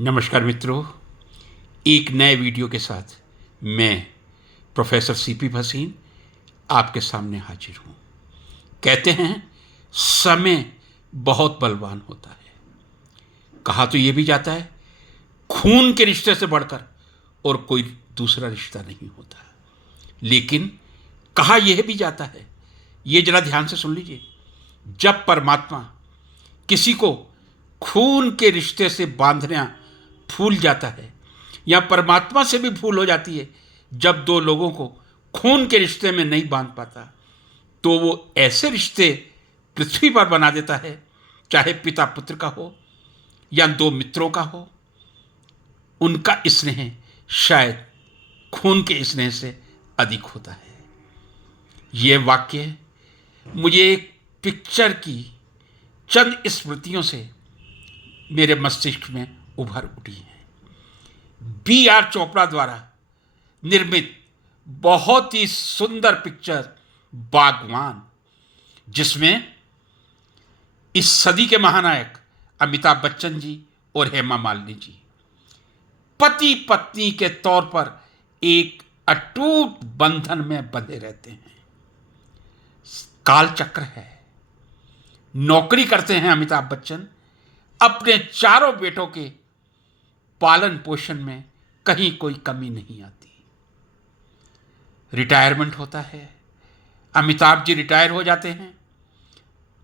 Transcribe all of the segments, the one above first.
नमस्कार मित्रों, एक नए वीडियो के साथ मैं प्रोफेसर सीपी भसीन आपके सामने हाजिर हूँ। कहते हैं समय बहुत बलवान होता है। कहा तो ये भी जाता है खून के रिश्ते से बढ़कर और कोई दूसरा रिश्ता नहीं होता। लेकिन कहा यह भी जाता है, ये जरा ध्यान से सुन लीजिए, जब परमात्मा किसी को खून के रिश्ते से बांधना भूल जाता है या परमात्मा से भी भूल हो जाती है, जब दो लोगों को खून के रिश्ते में नहीं बांध पाता, तो वो ऐसे रिश्ते पृथ्वी पर बना देता है, चाहे पिता पुत्र का हो या दो मित्रों का हो। उनका स्नेह शायद खून के स्नेह से अधिक होता है। यह वाक्य मुझे एक पिक्चर की चंद स्मृतियों से मेरे मस्तिष्क में उभर उठी है। B.R. चोपड़ा द्वारा निर्मित बहुत ही सुंदर पिक्चर बागवान, जिसमें इस सदी के महानायक अमिताभ बच्चन जी और हेमा मालिनी जी पति पत्नी के तौर पर एक अटूट बंधन में बंधे रहते हैं। कालचक्र है। नौकरी करते हैं अमिताभ बच्चन, अपने चारों बेटों के पालन पोषण में कहीं कोई कमी नहीं आती। रिटायरमेंट होता है, अमिताभ जी रिटायर हो जाते हैं।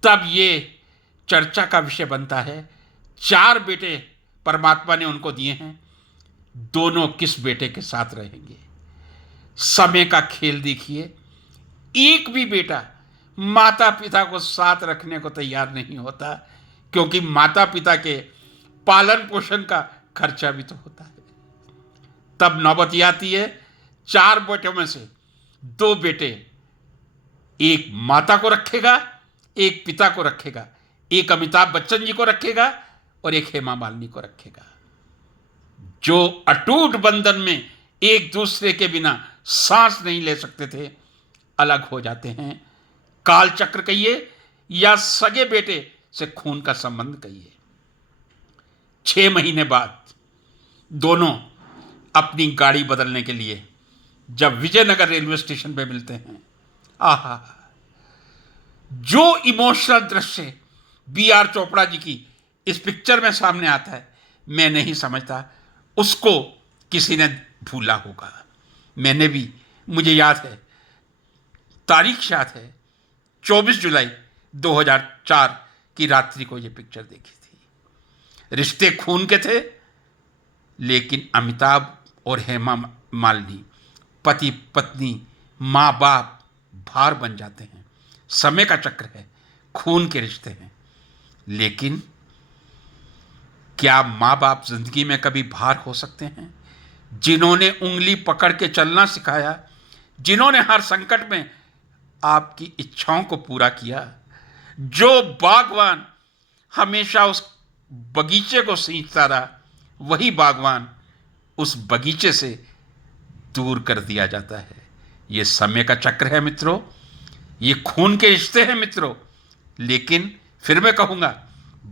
तब ये चर्चा का विषय बनता है, 4 बेटे परमात्मा ने उनको दिए हैं, दोनों किस बेटे के साथ रहेंगे। समय का खेल देखिए, एक भी बेटा माता पिता को साथ रखने को तैयार नहीं होता, क्योंकि माता पिता के पालन पोषण का खर्चा भी तो होता है। तब नौबत आती है, 4 बेटों में से 2 बेटे, एक माता को रखेगा, एक पिता को रखेगा, एक अमिताभ बच्चन जी को रखेगा और एक हेमा मालिनी को रखेगा। जो अटूट बंधन में एक दूसरे के बिना सांस नहीं ले सकते थे, अलग हो जाते हैं। कालचक्र कहिए या सगे बेटे से खून का संबंध कहिए। 6 महीने बाद दोनों अपनी गाड़ी बदलने के लिए जब विजयनगर रेलवे स्टेशन पे मिलते हैं, आहा, जो इमोशनल दृश्य B.R. चोपड़ा जी की इस पिक्चर में सामने आता है, मैं नहीं समझता उसको किसी ने भूला होगा। मैंने भी, मुझे याद है, तारीख याद है, 24 जुलाई 2004 की रात्रि को ये पिक्चर देखी थी। रिश्ते खून के थे, लेकिन अमिताभ और हेमा मालिनी पति पत्नी, माँ बाप भार बन जाते हैं। समय का चक्र है, खून के रिश्ते हैं। लेकिन क्या माँ बाप जिंदगी में कभी भार हो सकते हैं? जिन्होंने उंगली पकड़ के चलना सिखाया, जिन्होंने हर संकट में आपकी इच्छाओं को पूरा किया, जो बागवान हमेशा उस बगीचे को सींचता रहा, वही बागवान उस बगीचे से दूर कर दिया जाता है। ये समय का चक्र है मित्रों, ये खून के रिश्ते हैं मित्रों। लेकिन फिर मैं कहूँगा,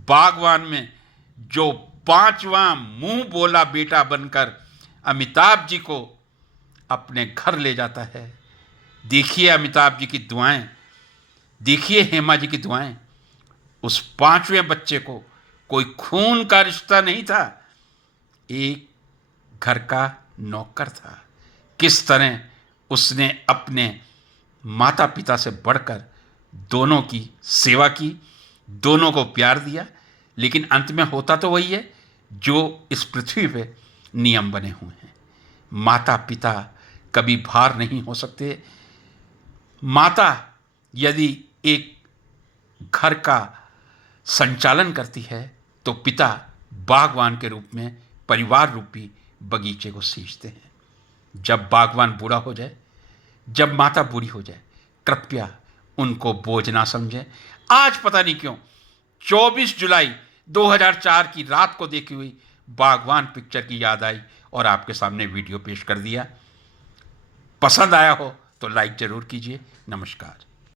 बागवान में जो 5वां मुंह बोला बेटा बनकर अमिताभ जी को अपने घर ले जाता है, देखिए अमिताभ जी की दुआएं, देखिए हेमा जी की दुआएं। उस 5वें बच्चे को कोई खून का रिश्ता नहीं था, एक घर का नौकर था। किस तरह उसने अपने माता पिता से बढ़कर दोनों की सेवा की, दोनों को प्यार दिया। लेकिन अंत में होता तो वही है जो इस पृथ्वी पे नियम बने हुए हैं। माता पिता कभी भार नहीं हो सकते। माता यदि एक घर का संचालन करती है, तो पिता बागवान के रूप में परिवार रूपी बगीचे को सींचते हैं। जब बागवान बूढ़ा हो जाए, जब माता बूढ़ी हो जाए, कृपया उनको बोझ ना समझें। आज पता नहीं क्यों 24 जुलाई 2004 की रात को देखी हुई बागवान पिक्चर की याद आई और आपके सामने वीडियो पेश कर दिया। पसंद आया हो तो लाइक जरूर कीजिए। नमस्कार।